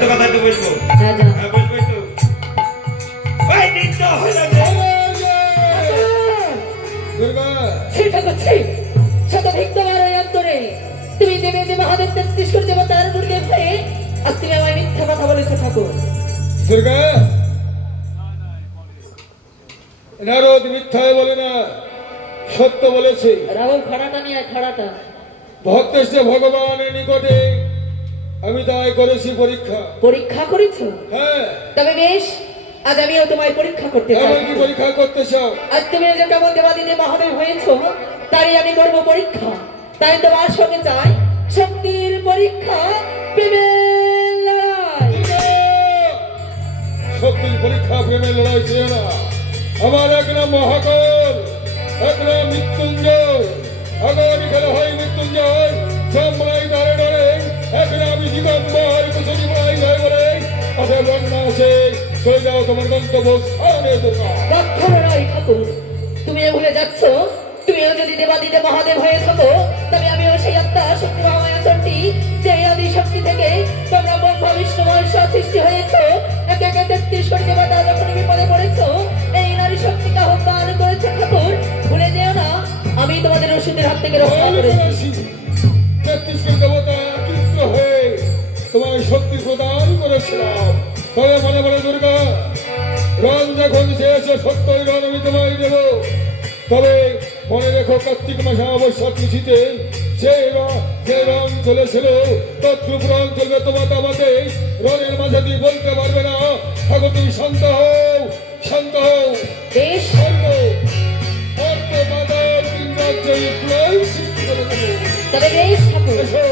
তো কথা তো বলবো হ্যাঁ যা হ্যাঁ বলবো তো ভাই দিন তো হলো রে দুর্গা সেটা করছি শত ভিক্তমার ওই অন্তরে তুমি দেবে যে মহাদেব 33 কোটি দেবতার গুরুদেব হয়ে আজ তুমি আমায় মিথ্যা কথা বলেছো ঠাকুর। দুর্গা নারদ মিথ্যায় বলে না, সত্য বলেছে। রাহুল খড়াটা নিয়ে খড়াটা ভক্ত এসে ভগবানের নিকটে আমি তাই করেছি পরীক্ষা। পরীক্ষা করেছো? হ্যাঁ। তবে বেশ, আজ আমিও তোমায় পরীক্ষা করতে চাই। এমন কি পরীক্ষা করতে চাও? আজ তুমি যে কেমন দেবাদিনে মহাদেব হয়েছো তারই আমি করবো পরীক্ষা। তাই তোমার সঙ্গে চাই শক্তির পরীক্ষা, প্রেমের লড়াই। শক্তির পরীক্ষা, প্রেমের লড়াই ছিল না। আমার এক নাম মহাকাল, এক নাম মৃত্যুঞ্জয়। আগামী খেলা হয় মৃত্যুঞ্জয়, সম্রাই ধরে ধরে এক নাম দিগম্বর কুশলী মাই ধরে বলে আছে বন্যা আছে চলে যাও তোমার গন্তব্য স্থানে। লক্ষ্মণরাই ঠাকুর, তুমিও ভুলে যাচ্ছ তুমিও যদি দেবাদিদে মহাদেব হয়ে থাকো তবে আমিও সেই আত্মা শক্তি মহামায়াচণ্ডী যে আদি শক্তি থেকে তোমরা ব্রহ্মা বিষ্ণু মহেশ্বর সৃষ্টি হয়েছ। একে একে 33 কোটি দেবতা যখন বিপদে পড়েছো এই নারী শক্তিকে আহ্বান করেছে ঠাকুর। ভুলে যেও না আমি তোমাদের ওষুধের হাত থেকে রক্ষা করেছি। 33 কোটি দেবতা একত্রিত হয়ে তোমায় শক্তি প্রদান করেছিলাম। তবে মনে মনে দুর্গা, রণ যখন শেষ সত্যই রণ আমি তোমায় দেব। তবে মনে রেখো কার্তিক মাসে অবশ্য তিথিতে যে রং চলেছিল তদ্রুপ রং চলবে তোমার আমাকে। রণের মাঝে তুই বলতে পারবে না। ঠাকুর তুমি শান্ত হও, শান্ত হও। বেশ, তবে বেশ ঠাকুর এসো।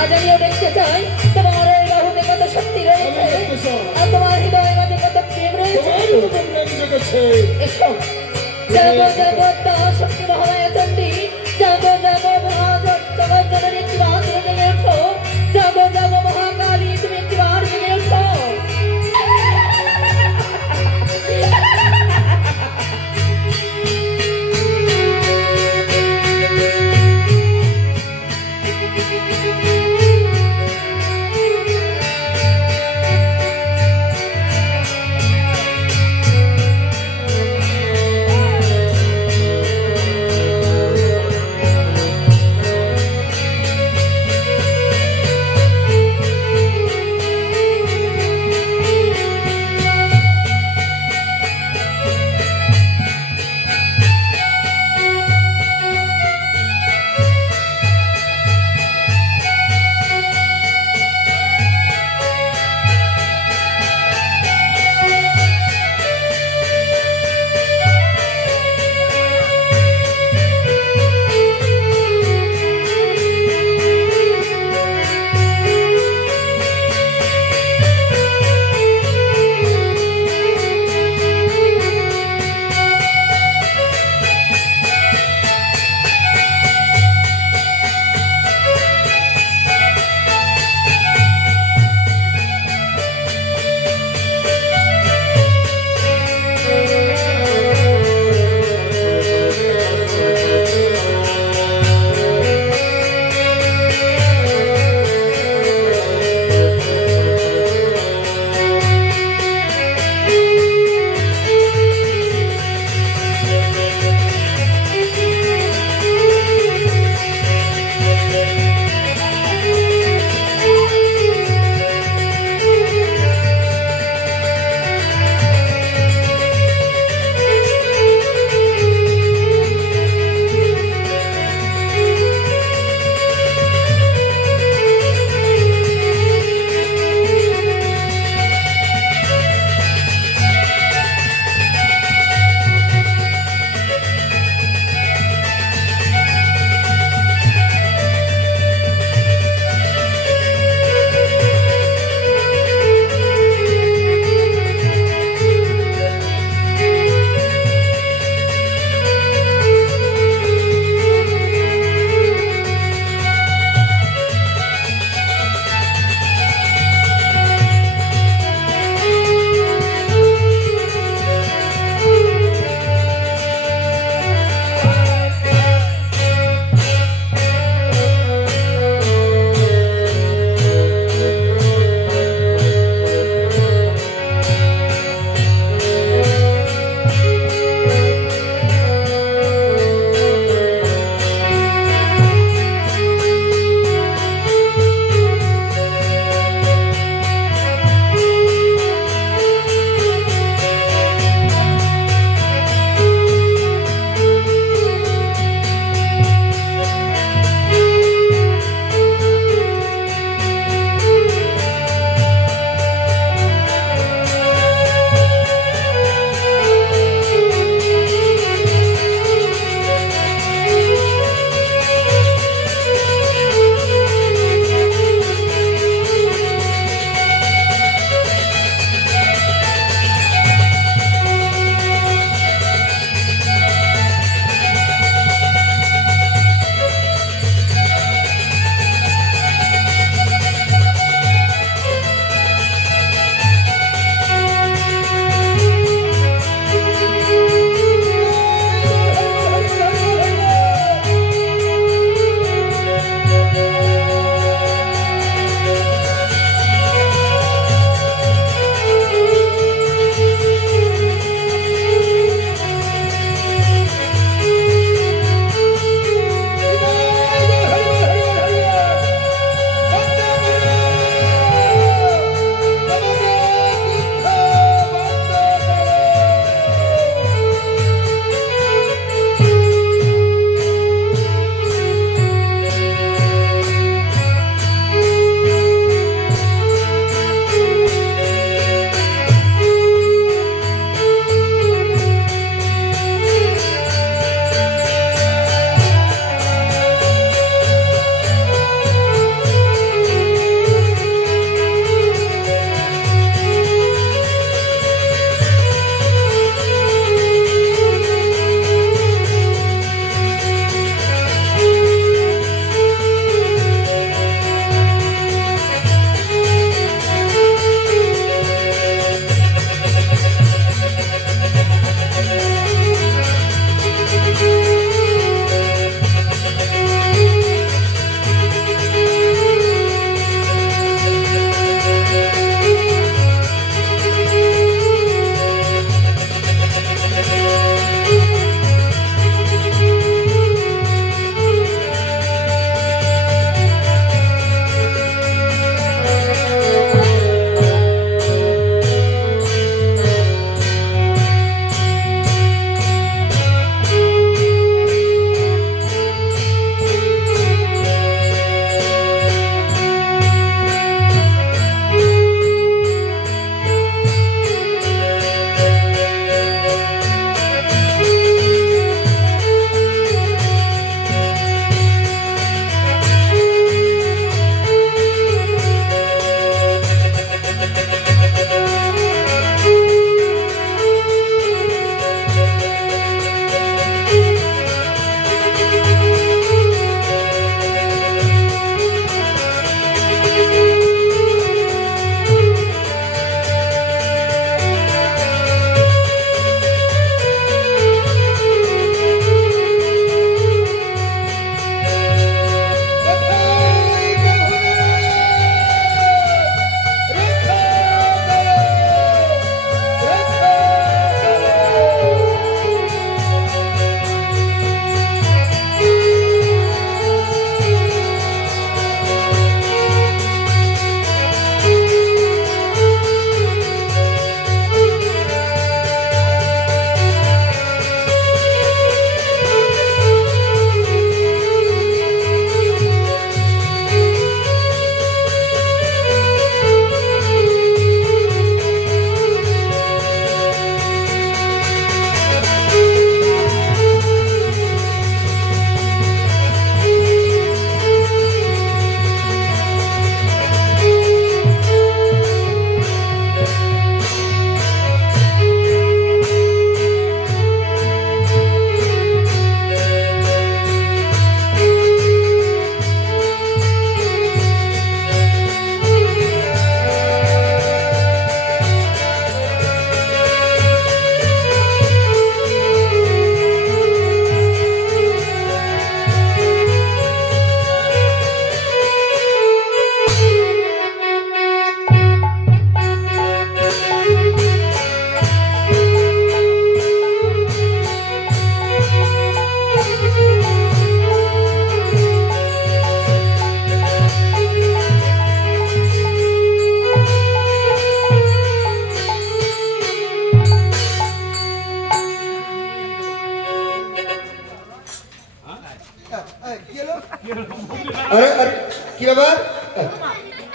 আজ আমিও দেখতে চাই তোমার ওই বাহুতে কত শক্তি রয়েছে আর তোমার হৃদয়ের মাঝে কত প্রেম রয়েছে। এসো। জাগো জাগো তা শক্তি মহামায়াচণ্ডী, জাগো জাগো মহাজগৎ জননী, একটিবার তুমি জেগে ওঠো। জাগো জাগো মহাকালী, তুমি একটিবার জেগে ওঠো।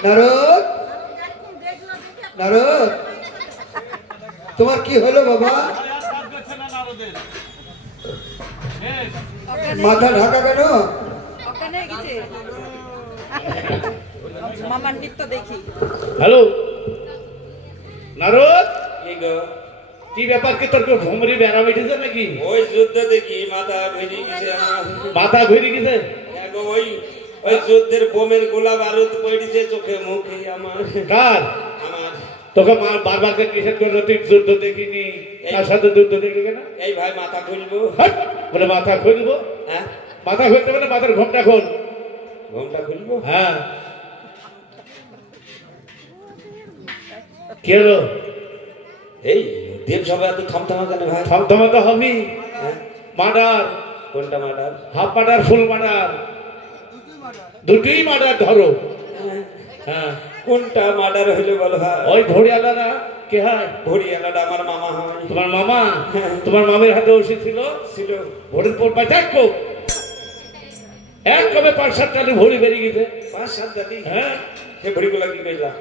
নারদ, নারদ, তোমার কি হলো বাবা? মাথা ঢাকা কেন? মামার নৃত্য দেখি। হ্যালো নারদ, কি গো? কি ব্যাপার? কি তোর ভুমরি বেড়া বেঁধেছে নাকি? ওই যুদ্ধ দেখি মাথা ঘুরে গেছে আমার। মাথা ঘুরে গেছে? হ্যাঁ গো, ওই ওই যুদ্ধের বোমের গোলা বারুদ পড়েছে চোখে মুখে আমার। কার? আমার। তোকে বারবার নিষেধ করলো তুই যুদ্ধ দেখিনি, তার সাথে যুদ্ধ দেখলি কেন? এই ভাই মাথা খুলবো। হাট! বলে মাথা খুলবো? হ্যাঁ, মাথা খুলতে বলে মাথার ঘোমটা খোল। ঘোমটা খুলবো? হ্যাঁ। কি হলো? এই দেব সবাই এত থমথমা কেন ভাই? থমথমা তো হবি। হ্যাঁ, মার্ডার, কোনটা মার্ডার? হাফ মার্ডার, ফুল মার্ডার, দুটোই মার্ডার ধরো। হ্যাঁ, কোনটা মার্ডার হইলো বলো ভাই? ওই ঘড়িয়ালারা কে হয়? ঘড়িয়ালাটা আমার মামা হয়। তোমার মামা? তোমার মামের হাতে ওষুধ ছিল? ছিল। ভোরের পর দেখো এক কবে ৫-৭টা ভরি বেরিয়ে গেছে। ৫-৭ দাদি? হ্যাঁ, সে ভড়িগুলা কি কইলা?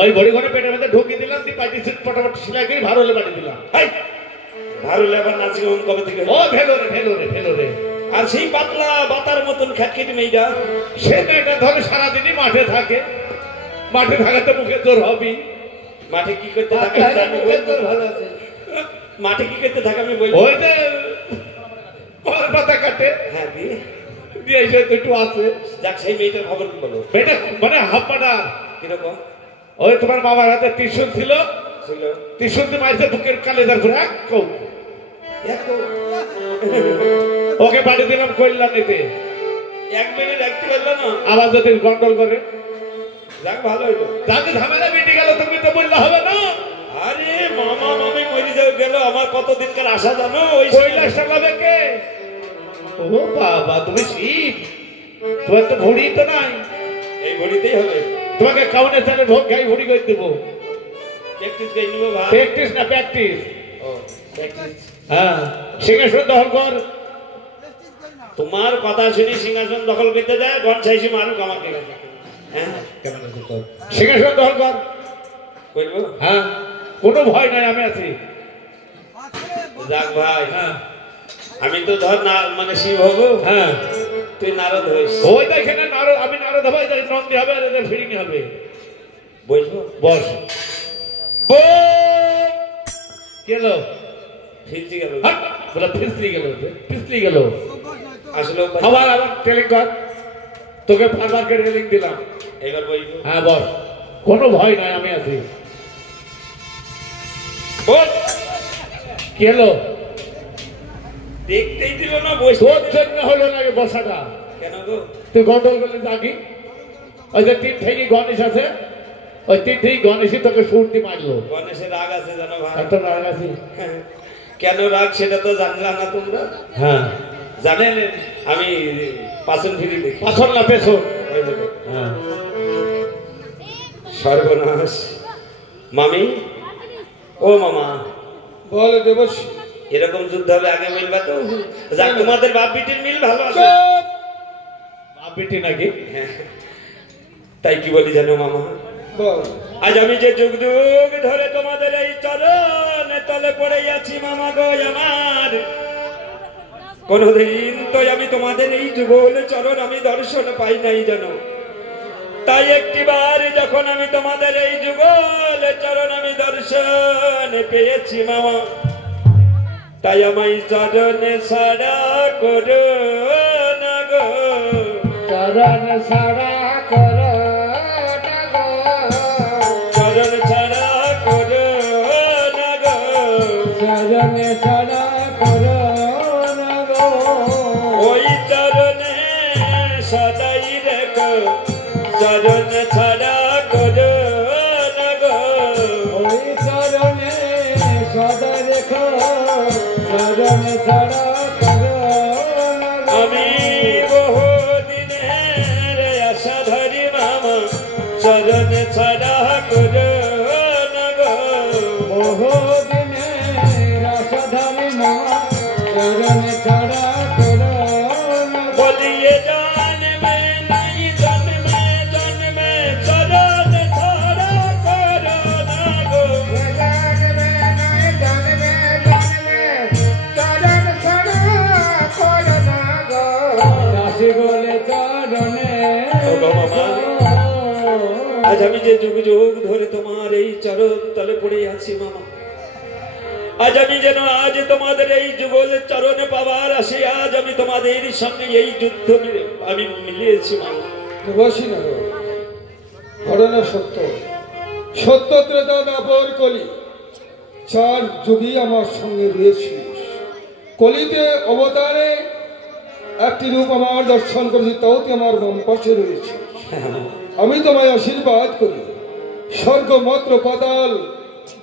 ওই ভরি ঘরে পেটের মধ্যে ঢুকিয়ে দিলাম, দিয়ে পাটি ফটাফট সেলাই করে ভালো হলে বাড়ি দিলাম। হাই! ভালো লেবার নাচি কবে থেকে? ও ভেলোরে ভেলোরে ভেলোরে। আর সেই পাতলা বাতার মতন খ্যাটখেটি মেয়েটা? সে মেয়েটা ধরে সারাদিনই মাঠে থাকে। মাঠে থাকাতে মুখে জোর হবি। মাঠে কি করতে থাকে? ভালো আছে। মাঠে কি করতে থাকে আমি বলবো। ওই যে কলার পাতা কাটে, হ্যাঁ দিয়ে দিয়ে এসে দুটো আছে। যাক, সেই মেয়েটার খবর কি বলো? মেয়েটা মানে হাফ মার্ডার। কিরকম ওই তোমার বাবার হাতে ত্রিশূল ছিল, ছিল? ত্রিশূল দিয়ে মারছে বুকের কালেজার ঘুরে এক কৌ। দেখো, ওকে বাড়ি দিলাম, করলাম নিতে। 1 মিনিট রাখতে পারলো না। আবার যদি গন্ডল করে, যাক ভালো হইলো। তাকে ঝামেলা মিটে গেল, তুমি তো বললে হবে না। আরে মামা মামি মরে যাও গেল, আমার কতদিনকার আশা জানো? ওই কৈলাস চালাবে কে? ও বাবা, তুমি শিব, তোমার তো ভুড়ি তো নাই। এই ঘড়িতেই হবে। তোমাকে কাউনের চালে ভোগ খাই ভুড়ি করে দেবো। প্র্যাকটিস করে নিবো ভাই। প্র্যাকটিস না প্র্যাকটিস। ও প্র্যাকটিস। হ্যাঁ, সিংহাসন দখল কর। তোমার কথা শুনি সিংহাসন দখল করতে যায়, ঘন চাইছি মারুক আমাকে। হ্যাঁ, সিংহাসন দখল কর। করবো? হ্যাঁ, কোনো ভয় নাই, আমি আছি। যাক ভাই, হ্যাঁ আমি তো ধর না মানে শিব হবো, হ্যাঁ, তুই নারদ হইস। ওই দেখেন নারদ, আমি নারদ হবে, নন্দী হবে, আর এদের ফিরিং হবে। বুঝবো? বস। গেল ফিরতে গেল। বলে ফিসলি গেল, ফিসলি গেল। আসলে আবার আবার ট্রেনিং কর। তোকে ফার্মারকে ট্রেনিং দিলাম। এবার বলবো। হ্যাঁ বস, কোনো ভয় নাই, আমি আছি। বল। কি হলো? দেখতেই দিল না, বসে। তোর জন্য হলো না এই বসাটা। কেন গো? তুই গন্ডল করলে জাগি। ওই যে 3 থেকে গণেশ আছে, ওই 3 থেকে গণেশই তোকে সুরটি মারলো। গণেশের রাগ আছে জানো ভাই? এত রাগ আছে? কেন রাগ সেটা তো জানলাম না তোমরা। হ্যাঁ, জানেন আমি পাচন ফিরি দেখি। পাথর না পেছন। ওই দেখো। হ্যাঁ, সর্বনাশ। মামি, ও মামা, বল দেবশ্রী। এরকম যুদ্ধ হবে আগে মিলবা তো? যাক, তোমাদের বাপ বিটির মিল ভালো আছে। চুপ! বাপ বেটি নাকি? হ্যাঁ। তাই কি বলি জানো মামা? বল। আজ আমি যে যুগ যুগ ধরে তোমাদের এই চরণে তলে পড়ে আছি মামা গো আমার, কোনদিন তো আমি তোমাদের এই যুগল চরণ আমি দর্শন পাই নাই জানো। তাই একটিবার যখন আমি তোমাদের এই যুগল চরণ আমি দর্শন পেয়েছি মামা, তাই আমায় চরণে সারা করো না গো। চরণ সারা করো না গো, চরণ ছাড়া করো না গো। চরণ সারা করো না গো, ওই চরণে সদাই রেখো, চরণ ছাড়া করো না গো। ওই চরণে সদা রেখো, চরণ সারা করো না গো। আমি বহু দিনের আশা ধরি মামা, চরণ ছাড়া করো না গো। বহুদিনে রসধরি মা, চরণ সারা করো না গো। বলিয়ে জন্মে নাই জন্মে জন্মে চরণ আজ আমি যে যুগ যুগ ধরে তোমার এই চরণ তলে পড়ে আছি মামা, আজ আমি যেন আজ তোমাদের এই যুগল চরণে পাওয়ার আসে, আজ আমি তোমাদের সঙ্গে এই যুদ্ধ আমি মিলিয়েছি মামা। বসি না ঘটনা সত্য, সত্য ত্রেতা দাপর কলি, চার যুগই আমার সঙ্গে রয়েছিস। কলিতে অবতারে একটি রূপ আমার দর্শন করেছি, তাও তুই আমার বাম পাশে রয়েছে। আমি তোমায় আশীর্বাদ করি, স্বর্গ মত্র পাতাল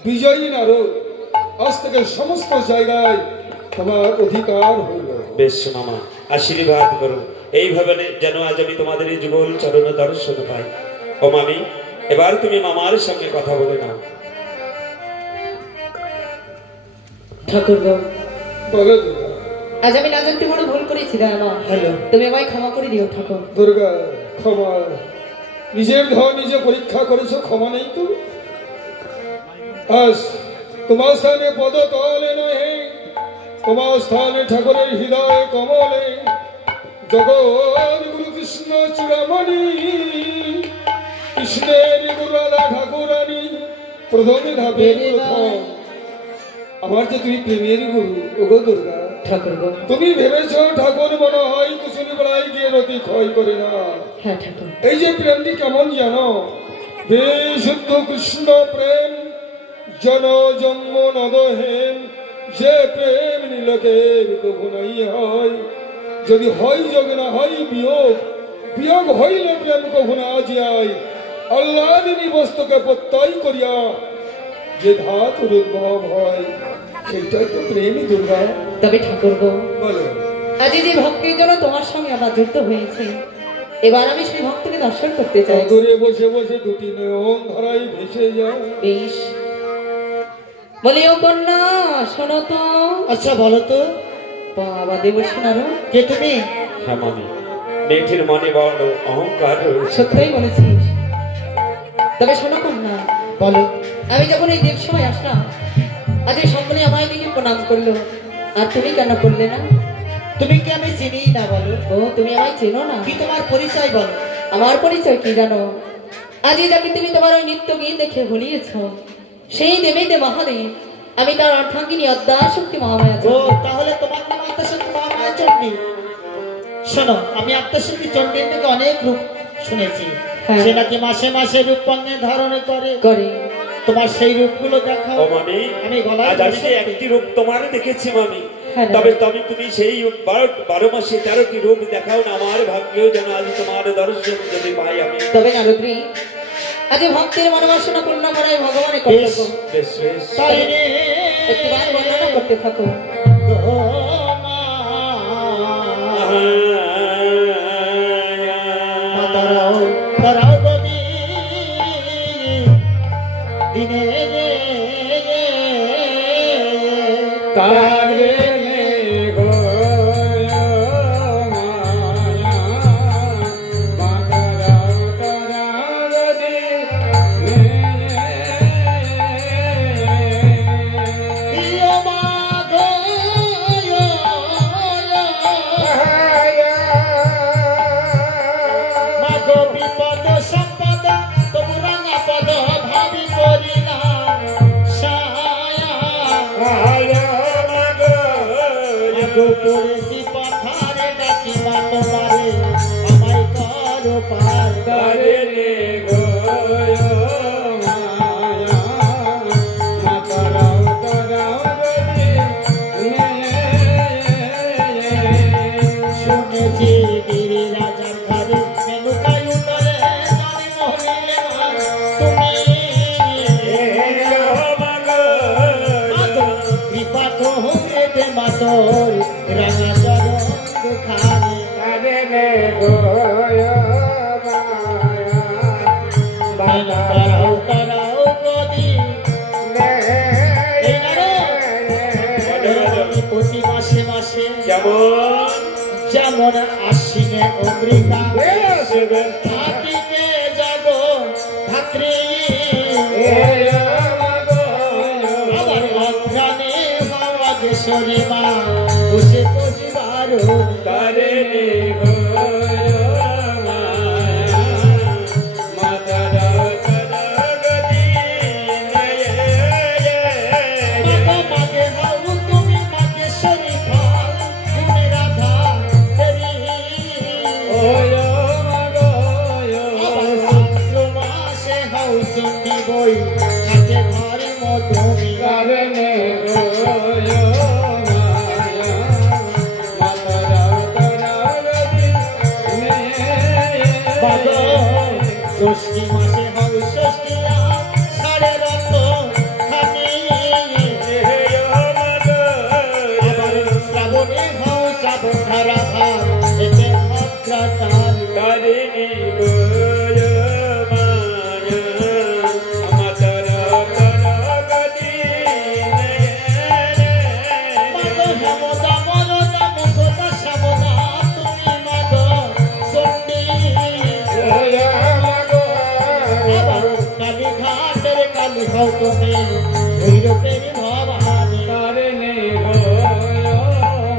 বিজয়ী নারদ, আজ থেকে সমস্ত জায়গায় তোমার অধিকার হইল। বেশ মামা, আশীর্বাদ করো এইভাবে যেন আজ আমি তোমাদের এই যুগল চরণ দর্শন পাই। ও মামি, এবার তুমি মামার সঙ্গে কথা বলে নাও। ঠাকুর বলো দুর্গা। আজ আমি না জানতে বড় ভুল করেছি দাদা, তুমি আমায় ক্ষমা করে দিও ঠাকুর। দুর্গা ক্ষমা, নিজের ধন নিজে পরীক্ষা করেছো, ক্ষমা নেই তো? আজ তোমার স্থানে পদ তলে নহে, তোমার স্থানে ঠাকুরের হৃদয় কমলে, জগৎ গুরু কৃষ্ণ চূড়ামণি, কৃষ্ণের গুরু রাধা ঠাকুরানী প্রথমে ধাপে প্রথম। আমার যে তুমি প্রেমের গুরু, ওগো দুর্গা ঠাকুর গো, তুমি ভেবেছ ঠাকুর মনে হয় কুচুরি বেলায় গিয়ে রতি ক্ষয় করে না। হ্যাঁ ঠাকুর, এই যে প্রেমটি কেমন জানো? বেশুদ্ধ কৃষ্ণ প্রেম, জন জন্ম নদহেন, যে প্রেম নীলকের কভু নাই হয়। যদি হয় যোগ না হয় বিয়োগ, বিয়োগ হইলে প্রেম কভু না যায়। আল্লাদিনী বস্তুকে প্রত্যয় করিয়া যে ধাতুর উদ্ভব হয়, সেটাই তো প্রেমী দুর্গা। তবে ঠাকুর গো, বলো আজ যে ভক্তির জন্য তোমার সঙ্গে আমার যুদ্ধ হয়েছে, এবার আমি সেই ভক্তকে দর্শন করতে চাই। দূরে বসে বসে দুটি নয়ন ধারায় ভেসে যায়। বেশ, বলিও কন্যা শোনো তো। আচ্ছা বলো তো, বাবা দেবসেনারও কে তুমি? হ্যাঁ মামি, মেয়েটির মনে বড় অহংকার রয়েছে। সত্যই বলেছিস। তবে শোনো কন্যা, বলো। আমি যখন এই দেব সময় আসলাম, আজ এই সকলে আমায় দিকে প্রণাম করলো, আর তুমি কেন করলে না? তুমি কি আমি চিনি না? বলো। ও, তুমি আমায় চেনো না? কি তোমার পরিচয় বলো? আমার পরিচয় কি জানো? আজ যাকে তুমি তোমার ওই নিত্য গীত দেখে ভুলিয়েছ, সেই দেবীতে মহাদেব, আমি তার অর্ধাঙ্গিনী অদ্যা শক্তি মহামায়া। ও, তাহলে তোমার নাম আত্মশক্তি মহামায়া চণ্ডী। শোনো, আমি আত্মশক্তি চণ্ডীর থেকে অনেক রূপ শুনেছি। হ্যাঁ। সে নাকি মাসে মাসে রূপ পণ্যে ধারণ করে। তোমার সেই রূপগুলো দেখাও। ও মামি, আমি গলায় আজ আমি যে একটি রূপ তোমার দেখেছি মামি, হ্যাঁ। তবে তুমি সেই 12 মাসে 13টি রূপ দেখাও না। আমার ভাগ্যেও যেন আজ তোমার দর্শন যদি পাই আমি। তবে নারদী, আজ ভক্তের মনোবাসনা পূর্ণ করাই ভগবানের কর্তব্য। বেশ বেশ, তারিণী একটিবার বর্ণনা করতে থাকো। তারাও গদি দিনে তারে পড়েছি পাথারে ডাকি মা তোমারে, আমায় করো পার করে রে গো মায়া। মা তারাও তারাও গদি শুনেছি গিরি রাজার ঘরে মেলুকাই উতরে জানি মহিলে তুমি কৃপা করে দে মা তোর রাঙা চরণ দুখানে কারে নে গো মায়া। তারাও তারাও গদি প্রতি মাসে মাসে যেমন আশ্বিনে অমৃতা থাকিতে যাব ধাত্রী, আমার অঘ্রাণে বাবা কেশরী মা বসে পরিবার তারে গো মায়া। মা তারা হও চন্ডী বই থাকে ঘরে মধুমি কারণে রোয় মায়া মাতারা তারারতি বাবা ষষ্ঠী মাসে হও ষষ্ঠী সাড়ে রত খানি আবার শ্রাবণে হও শ্রাবণ ধারা ভাত এতে ভদ্রা তালি তারিণী গোয় মায়া মাতারা তারাগতি মাগো হেমদা মরদা মুখদা শ্যামদা তুমি মাগো চন্ডী আবার কালী ঘাটের কালী হও তুমি ভৈরবের ভবানী কারণে রোয়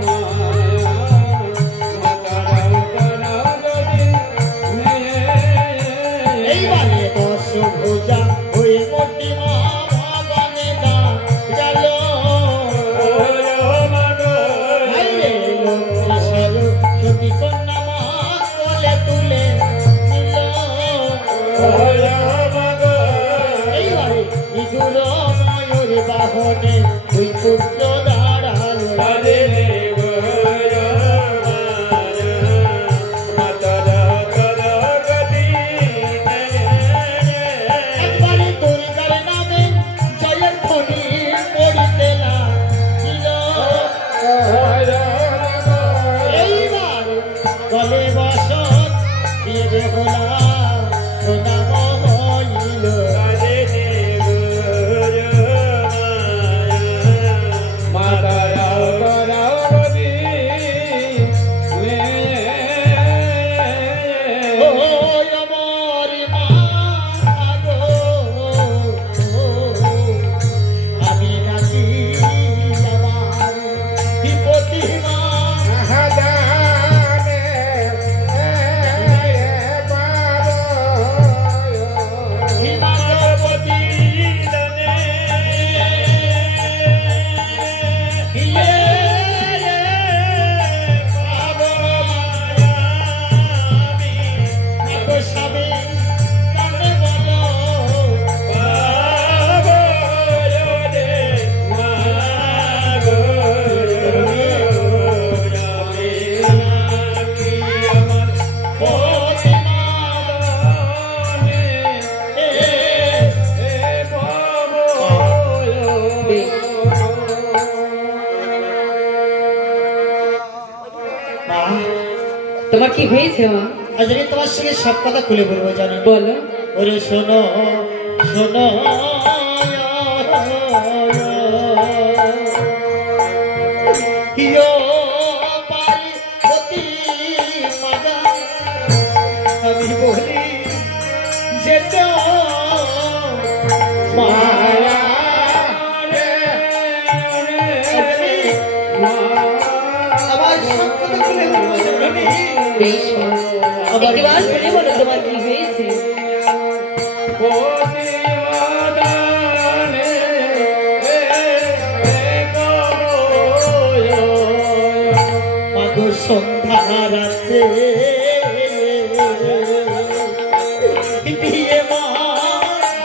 মায়া মাতারা তারারতি এইবারে দশ ভোজা হয়ে মোটি মা ভবানে দা গেল হাইরে লক্ষ্মী সরস্বতী কন্যা মা কোলে তুলে নিল এইবারে ইঁদুর ময়ূর বাহনে দুই পুত্র দাঁড়ালো একবারে দুর্গার নামে জয়ের ধ্বনি পড়িতে লাগিল এইবার গলে বসন দিয়ে বেহুলা প্রণাম হইল মাতারা তারারতি ও আমার মা গো আমি নাকি আমার বিপত্তি মা হিমালয়পতি ইয়ে মাগো স্বামী কানে বলো পতি মা মা তোমার কি হয়েছে মা? আজ আমি তোমার সঙ্গে সব কথা খুলে বলবো জানো বলো। ওরে শোনো শোনো ইয়ো পার্বতী মাগা আমি বলি যে তো মায়া আমার সব কথা খুলে বলবো জানি বেশ মা, একবার শুনে বলো তোমার কি হয়েছে। মাগো সন্ধ্যা রাতে বিয়ে মা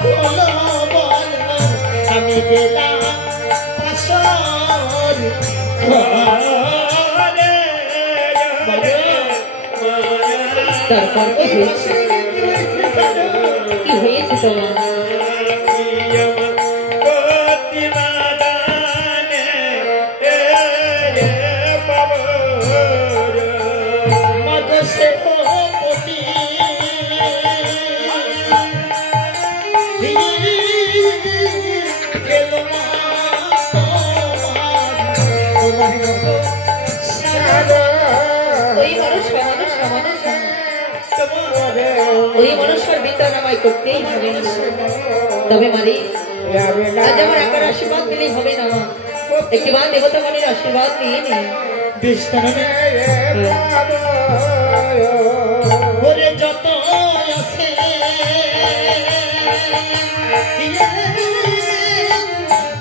বলো বলো আমি গেলাম আসর ঘরে। তারপর কি হয়েছে? কি হয়েছে তোমার? মাগো সে পতি গেল মা তোমার সারা ওই মানুষ ওই মানুষের বিতরণাময় করতেই হবে। তবে মারি আজ আমার একবার আশীর্বাদ দিলেই হবে না মা, একটিবার দেবতা মানের আশীর্বাদ নিয়ে নে। বেশ তাহলে ওরে যত আছে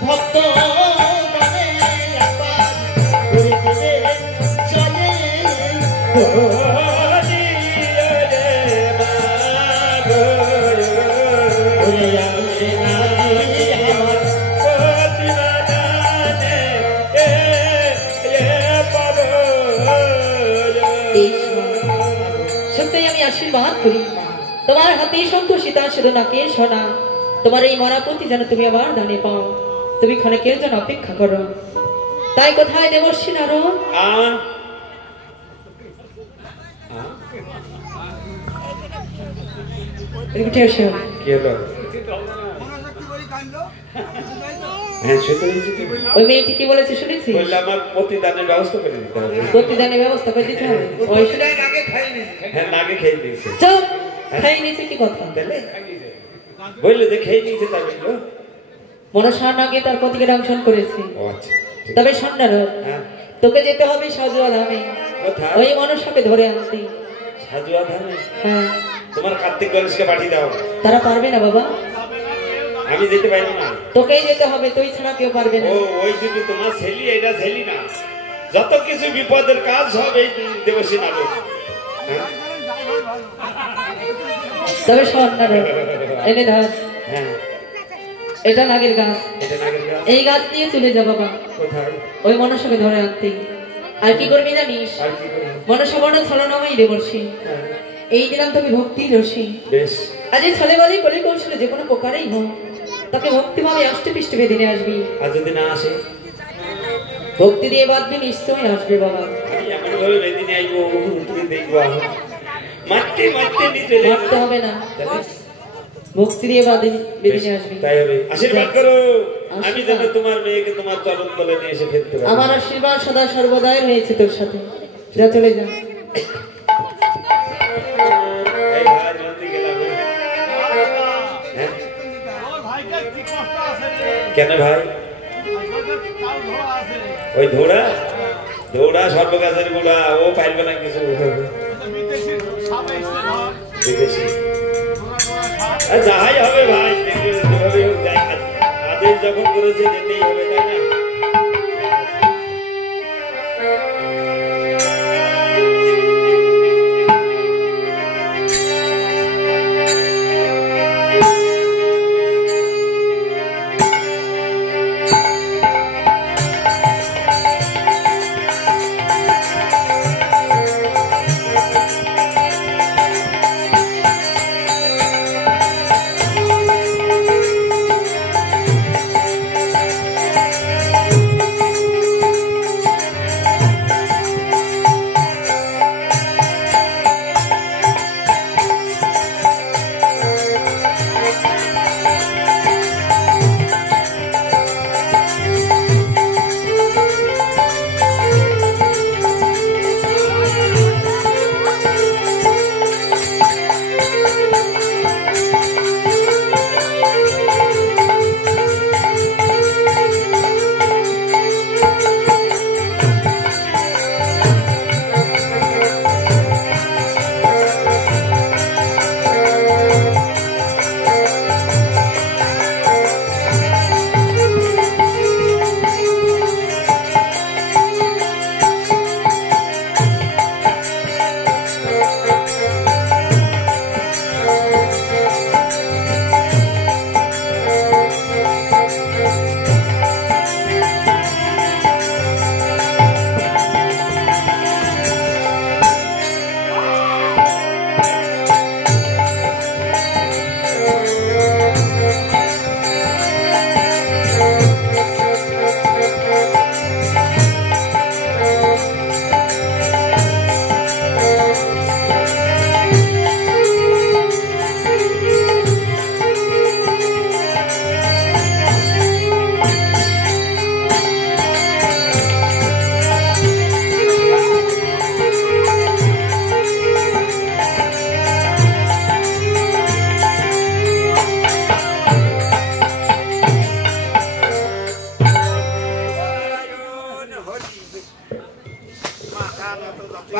ভক্ত মানে একবার ওরে দিলে চলে ওরে তাতে সন্তোষিতা শুধু নাকি শোনা তোমার এই মরাপতি যেন তুমি আবার দানে পাও তুমি ক্ষণেকের জন্য অপেক্ষা করো তাই কোথায় দেবর্ষী নারদ উঠে এসো কি হলো হ্যাঁ শুনতে পেয়েছি ওই মেয়েটি কি বলেছে শুনেছি বললে আমার প্রতিদানের ব্যবস্থা করে দিতে হবে প্রতিদানের ব্যবস্থা করে দিতে হবে ওই শুনে হ্যাঁ নাগে খেয়ে নিয়েছে চুপ খাই নিয়েছে কি কথা বললে যে খেয়ে নিয়েছে তাই বললো মনসা নাগে তার পতিকে দংশন করেছে ও আচ্ছা ঠিক তবে শোন না রোদ, হ্যাঁ তোকে যেতে হবে সাজুয়া ধামে কোথায় ওই মনসাকে ধরে আনতে সাজুয়া ধামে হ্যাঁ তোমার কার্তিক গণেশকে পাঠিয়ে দাও তারা পারবে না বাবা আমি যেতে পারবো না তোকেই যেতে হবে তুই ছাড়া কেউ পারবে না ও ওই দুটো তোমার ছেলি এটা ছেলি না যত কিছু বিপদের কাজ সব এই দেবসী নাটক হ্যাঁ তবে শোন না রোদ, এনে ধর হ্যাঁ এটা নাগের গাছ এটা নাগের গাছ এই গাছ নিয়ে চলে যা বাবা কোথায় ওই মনসাকে ধরে আনতে আর কি করবি জানিস আর কি করবো মনসা বর্ণ ছলনাময়ী দেবর্ষী হ্যাঁ, এই দিলাম তোকে ভক্তি রসী বেশ আজ এই ছলে বলে কলি কৌশলে যে কোনো প্রকারেই হোক তাকে ভক্তিভাবে আষ্টে পৃষ্ঠে বেঁধে নিয়ে আসবি আর যদি না আসে ভক্তি দিয়ে বাঁধবি নিশ্চয়ই আসবে বাবা আমি এমন ভাবে বেঁধে নিয়ে আইবো তুমি দেখবো মারতে মারতে নিচে মারতে হবে না ভক্তি দিয়ে বেঁধে নিয়ে আসবি তাই হবে আশীর্বাদ করো আমি যেন তোমার মেয়েকে তোমার চরণ তলে নিয়ে এসে ফেলতে পারি আমার আশীর্বাদ সদা সর্বদাই রয়েছে তোর সাথে যা চলে যা এই ভাই জলদি গেলাম হ্যাঁ কেন ভাই ওই ধোড়া ধোড়া সর্বগাছের গোড়া ও পাইবে না কিছু বিদেশি যাই হবে ভাই দেখবে যেভাবে হোক যাই আদেশ যখন করেছে যেতেই হবে তাই না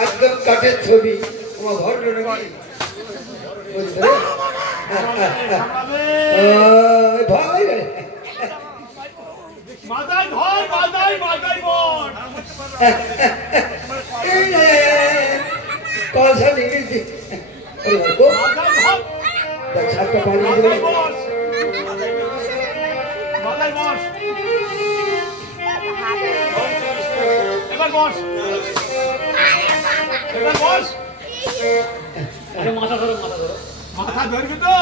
একদম কাঠের ছবি আমার ঘর নাকি ভাই মাথায় ধর মাথায় মাথায় বল কল সব ইংরেজি মাথায় ধর ছাপটা পানি মাথায় বস মাথায় বস এবার বস এবার বস মাথা ধরো মাথা ধরো মাথা ধরবি তো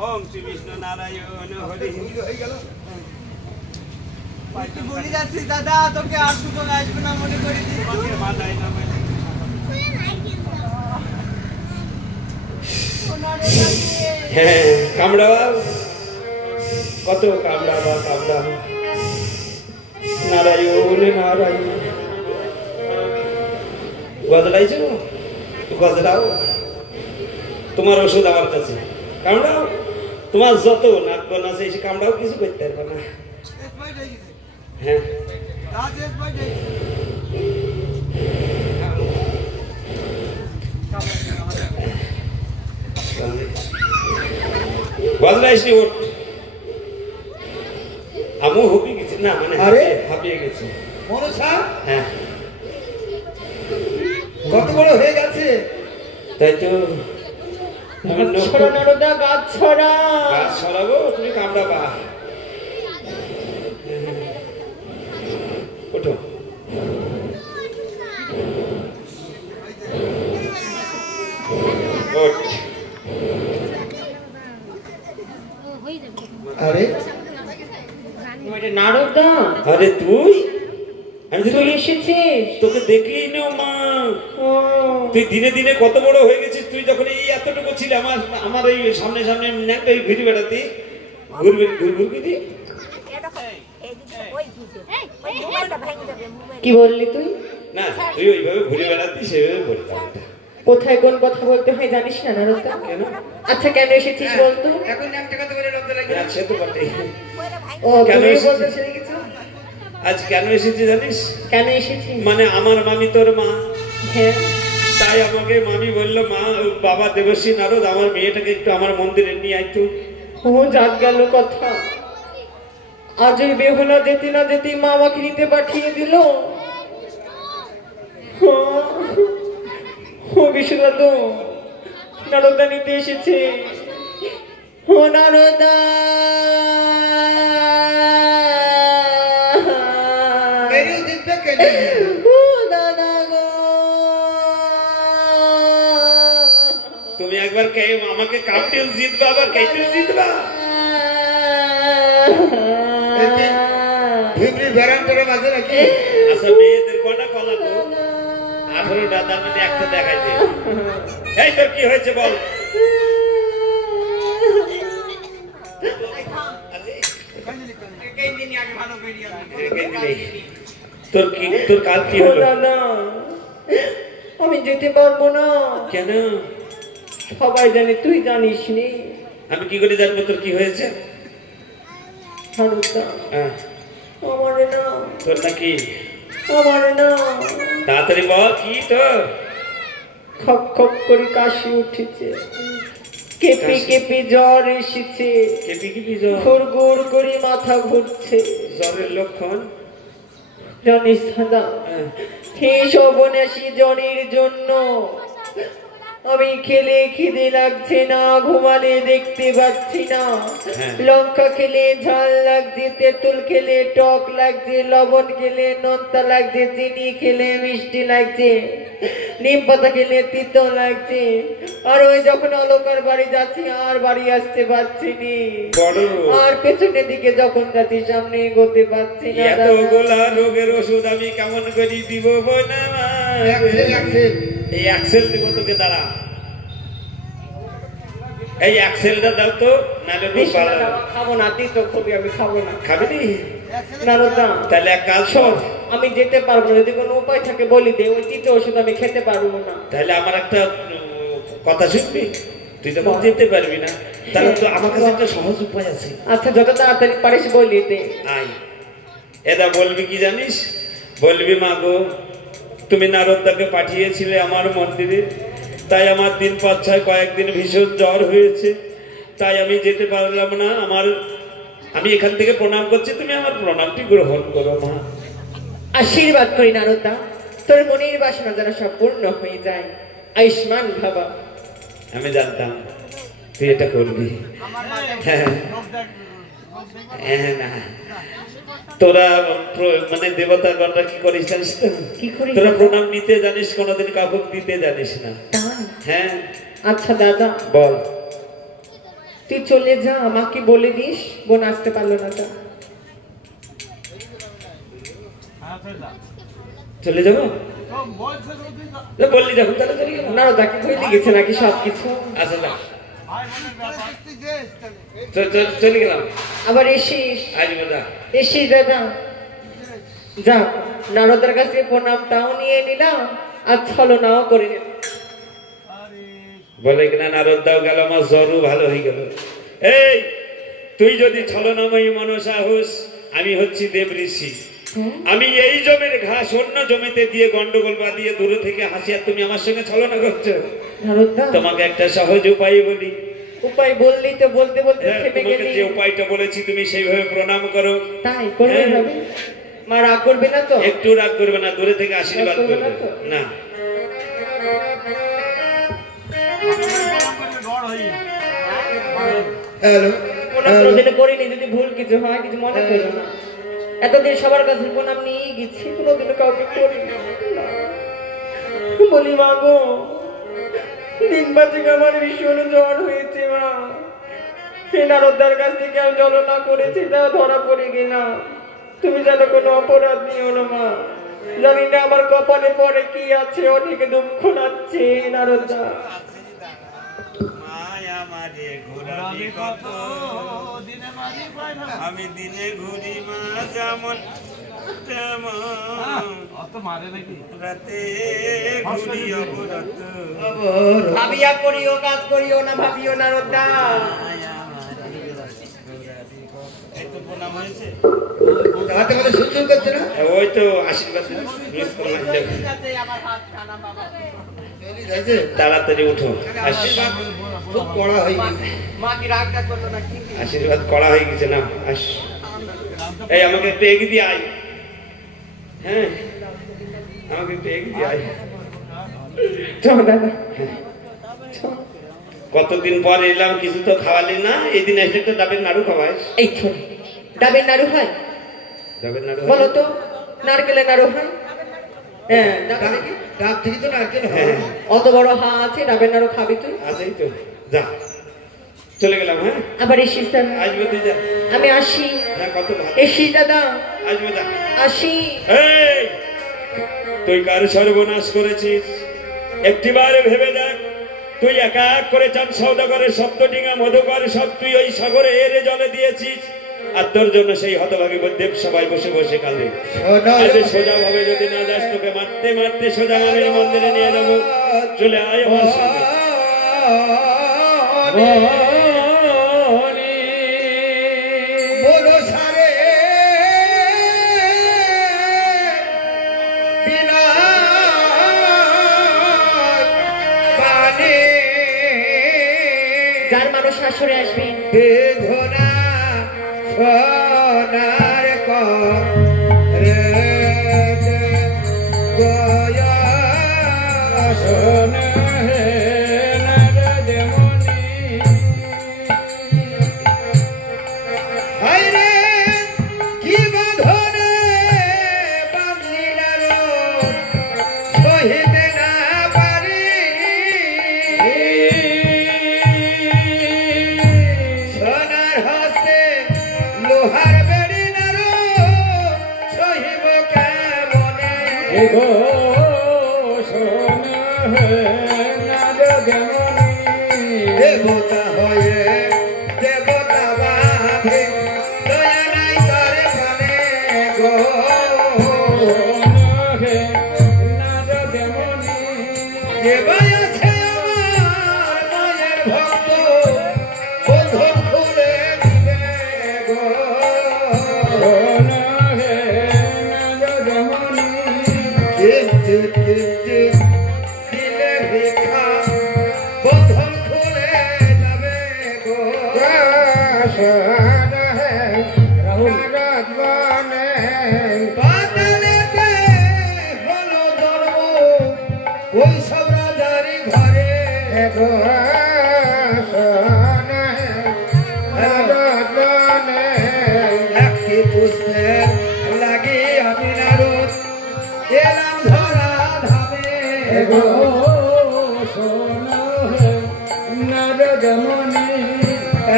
ওম শ্রী বিষ্ণু নারায়ণ হরি বলে যাচ্ছি দাদা তোকে আর সুযোগ আসবে না মনে করি হ্যাঁ কামড়াবা কত কামড়াবা কামড়াবা নারায়ণ নারায়ণ গজলাইছো গজলাও তোমার ওষুধ আমার কাছে কামড়াও তোমার যত নাক গন আছে এসে কামড়াও কিছু করতে পারবে না হ্যাঁ গজলাইছি ওঠ আমু হপি গেছি না মানে হাঁপিয়ে গেছি মনসা হ্যাঁ কত বড় হয়ে গেছে তাই তো গাছ ছড়া গাছ ছড়াবো তুমি কামড়াবা ওঠো ওঠ আরে নারদা আরে তুই আমি তো তুই এসেছিস তোকে দেখলি না মা তুই দিনে দিনে কত বড় হয়ে গেছিস তুই যখন এই এতটুকু ছিল আমার এই সামনে সামনে ন্যাংটা ঘুরে বেড়াতি ঘুরবি কি বললি তুই না তুই ওইভাবে ঘুরে বেড়াতি সেভাবে বলতাম কোথায় কোন কথা বলতে হয় জানিস না নারদা কেন আচ্ছা কেন এসেছিস বলতো এখন একটা কথা বলে লজ্জা লাগে হ্যাঁ, সে তো বটেই। ও কেন তুমি এসেছিস? বলতে শিখে গেছো? আজ কেন এসেছি জানিস কেন এসেছিস মানে আমার মামি তোর মা হ্যাঁ তাই আমাকে মামি বললো মা বাবা দেবশ্রী নারদ আমার মেয়েটাকে একটু আমার মন্দিরে নিয়ে আইতো ও যাক গেল কথা আজ ওই বেহুলা যেতে না যেতে মা আমাকে নিতে পাঠিয়ে দিল ও বিশ্বনাথ নারদা নিতে এসেছে ও নারদা মেরেও দিতে কেন ও দাদা গো তুমি একবার কে আমাকে কাপটিল জিতবা আবার কেটিল জিতবা ভিবরি ভেরান করে মাঝে নাকি আচ্ছা মেয়েদের কটা কলা তো 18টা তার মধ্যে একটা দেখাইছে এই তোর কি হয়েছে বল তোর কাল কি হলো দাদা আমি যেতে পারবো না কেন সবাই জানে তুই জানিস নি আমি কি করে জানবো তোর কি হয়েছে নারদা হ্যাঁ, আমারে না তোর নাকি আমারে না তাড়াতাড়ি বল কি তোর খপ খপ করে কাশি উঠেছে কেঁপে কেঁপে জ্বর এসেছে কেপি কেপি জ্বর ঘুর ঘুর করে মাথা ঘুরছে জ্বরের লক্ষণ জানিস দাদা হ্যাঁ, এই সর্বনাশী জ্বরের জন্য আমি খেলে খিদে লাগছে না ঘুমালে দেখতে পাচ্ছি না হ্যাঁ। লঙ্কা খেলে ঝাল লাগছে তেঁতুল খেলে টক লাগছে লবণ খেলে নোনতা লাগছে চিনি খেলে মিষ্টি লাগছে নিম পাতা খেলে তিতো লাগছে আর ওই যখন অলকার বাড়ি যাচ্ছি আর বাড়ি আসতে পারছি নি বড় আর পেছনের দিকে যখন যাচ্ছি সামনে এগোতে পারছি না দাদা। এতগুলা রোগের ওষুধ আমি কেমন করে দিব বোনা এই অ্যাক্সেল দিব তোকে দাঁড়া এই অ্যাক্সেলটা দাও তো নাহলে খুব বিশ ভালো টাকা খাবো না দিত খুবই আমি খাবো না খাবি নি নারদা তাহলে এক কাজ কর আমি যেতে পারবো না যদি কোনো উপায় থাকে বলি দে ওই তৃতীয় ওষুধ আমি খেতে পারবো না তাহলে আমার একটা কথা শুনবি তুই যখন যেতে পারবি না তাহলে তো আমার কাছে একটা সহজ উপায় আছে আচ্ছা যত তাড়াতাড়ি পারিস বলি দে আই এটা বলবি কি জানিস বলবি মা গো তুমি নারদদাকে পাঠিয়েছিলে আমার মন্দিরে তাই আমার দিন 5-6 কয়েকদিন ভীষণ জ্বর হয়েছে তাই আমি যেতে পারলাম না আমি এখান থেকে প্রণাম করছি তুমি আমার প্রণামটি গ্রহণ করো মা আশীর্বাদ করি নারদা তোর মনের বাসনা যেন সব পূর্ণ হয়ে যায় আয়ুষ্মান বাবা। আমি জানতাম তুই এটা করবি। হ্যাঁ না তোরা মানে দেবতা গণরা কি করিস জানিস তো? কি করি? তোরা প্রণাম নিতে জানিস, কোনোদিন কাউকে দিতে জানিস না। হ্যাঁ আচ্ছা দাদা বল। তুই চলে যা, আমাকে বলে দিস বোন আসতে পারলো না। যা চলে যাবো বললি যখন তাহলে চলে গেলাম। না তাকে ভুলে গেছে নাকি সবকিছু? আচ্ছা যা চলে গেলাম। আবার এসিস আসবো যা। এসিস দাদা। যা নারদের কাছে প্রণামটাও নিয়ে নিলাম আর ছলনাও করে নিলাম। বলে কিনা নারদ দাও গেল, আমার জ্বরও ভালো হয়ে গেল। এই তুই যদি ছলনাময়ী মনসা হোস, আমি হচ্ছি দেব ঋষি। আমি এই জমির ঘাস অন্য জমিতে দিয়ে গন্ডগোল বাঁধিয়ে দূরে থেকে হাসি, আর তুমি আমার সঙ্গে ছলনা করছো। তোমাকে একটা সহজ উপায় বলি। উপায় বললি তো বলতে বলতে থেমে তোমাকে গেলি। যে উপায়টা বলেছি তুমি সেইভাবে প্রণাম করো। তাই করবে হবে? মা রাগ করবে না তো? একটু রাগ করবে না, দূরে থেকে আশীর্বাদ করবে না। হ্যালো কোনোদিনও করিনি, যদি ভুল কিছু হয় কিছু মনে করো না। এতদিন সবার কাছে প্রণাম নিয়ে গেছি, কোনোদিনও কাউকে করিনি। বলি মা গো, দিন বাজে আমার ভীষণ জ্বর হয়েছে মা। সে নারদার কাছ থেকে আমি জ্বলনা করেছি, তা ধরা পড়ে গেলাম। তুমি যেন কোনো অপরাধ নিও না মা। জানি না আমার কপালে পরে কি আছে, অনেক দুঃখ লাগছে নারদা। আমি দিনে ঘুরি মা যেমন রাতে ঘুরি অবরত। ভাবিয়া করিও কাজ করিও না, ভাবিও না রোদা। হাতে মধ্যে সুন্দর করছে না? ওই তো আশীর্বাদ তাড়াতাড়ি উঠো। খুব কড়া হয়ে গেছে। মা কি রাগটা করলো নাকি? আশীর্বাদ করা হয়ে গেছে না। এই আমাকে একটু এগিয়ে দিয়ে আয়। হ্যাঁ আমাকে একটু এগিয়ে দিয়ে আয়। কতদিন পর এলাম, কিছু তো খাওয়ালি না। এই দিন এসে তো ডাবের নাড়ু খাওয়াই। এই ছোট ডাবের নাড়ু হয়? ডাবের নাড়ু বলো তো, নারকেলের নাড়ু হয়? হ্যাঁ ডাব থেকে তো নারকেল হয়। অত বড় হা আছে, ডাবের নাড়ু খাবি তুই? আছেই তো। যা চলে গেলাম। হ্যাঁ আবার এসিস দাদা। আসবো তুই যা। আমি আসি। হ্যাঁ কত ভালো। এসিস দাদা। আসবো যা। আসি। এই তুই কার সর্বনাশ করেছিস একটিবার ভেবে দেখ। তুই একা এক করে চাঁদ সওদাগরের সপ্তডিঙা মধুকর সব তুই ওই সাগরে এরে জলে দিয়েছিস, আর তোর জন্য সেই হতভাগী দেব সবাই বসে বসে কাঁদে। সোজা ভাবে যদি না যাস, তোকে মারতে মারতে সোজা মানের মন্দিরে নিয়ে যাবো। চলে আয় আমার সঙ্গে। বলো সারে বিনা পানে যার মানুষ শাশুড়ে আসবি। বেদনা সোনার করে গয়া সোনা হে নরদমনি। হায়রে কি বাঁধনে বাঁধলি না রো, সহিতে না পারি। সোনার হস্তে লোহার বেড়ি না রো, সহিব কেমনে। দেবতা হয়ে দেবতা বাঁধে, দয়া নাই তার ফলে গো। দেবাই আছে আমার মায়ের ভক্ত, বন্ধন খুলে দিবে গো। দিলে ভিক্ষা বন্ধন খুলে যাবে গো। বাতানেতে হলো জন্ম ওই সব রাজারি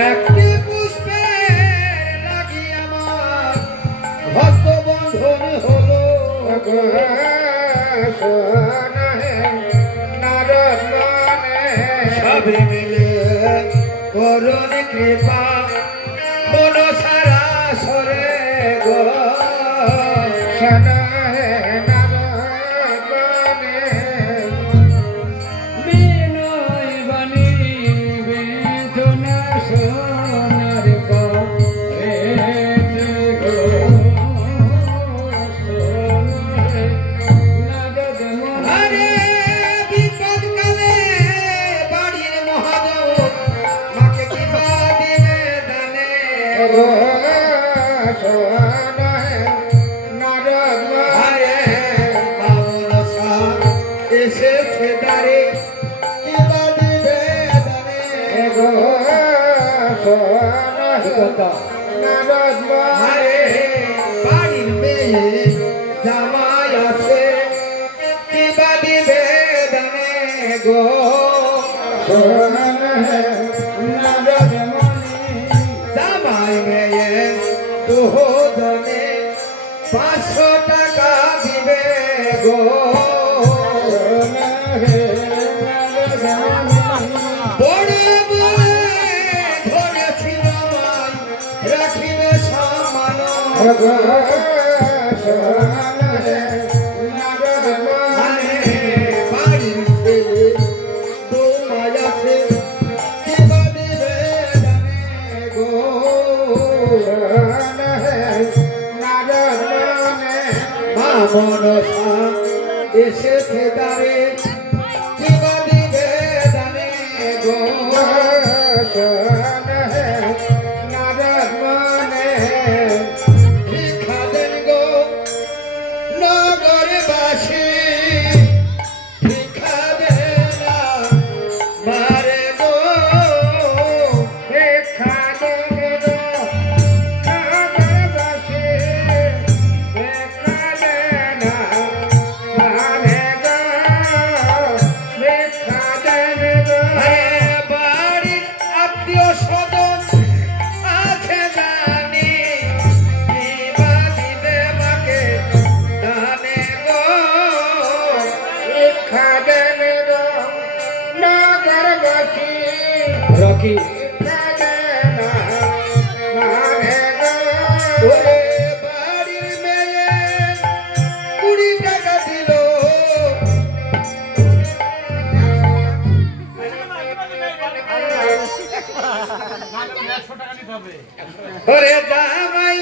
একটি পুষ্পের লাগি আমার ভক্ত বন্ধন হলো সবে মিলে করুন কৃপা মন সারা সরে গো বাড়ির মেয়ে জামাই আছে কিবা দিবে দানে গো জামাই মেয়ে দুজনে 500 টাকা দিবে গো বড় বলে ধরেছিল রাখিবে সামান বাড়ির ছেলে তোমায় আছে কিবা দিবে জানে গো মা মনসা এসেছে দাঁড়ে কিবা দিবে জানে গো ভিক্ষা দেন গো নগরবাসী ভিক্ষা দেন মারে গো ভিক্ষা দেন গো নগরবাসী ভিক্ষা দেন মারে গো ভিক্ষা দেন গো বাড়ির আত্মীয় স্বজন আছে জানি কিবা দিবে মাকে দানে গো ভিক্ষা দেন গো নগরবাসী রকি ভিক্ষা দেন মারে গো ওরে বাড়ির মেয়ে 20 টাকা দিল ওরে জামাই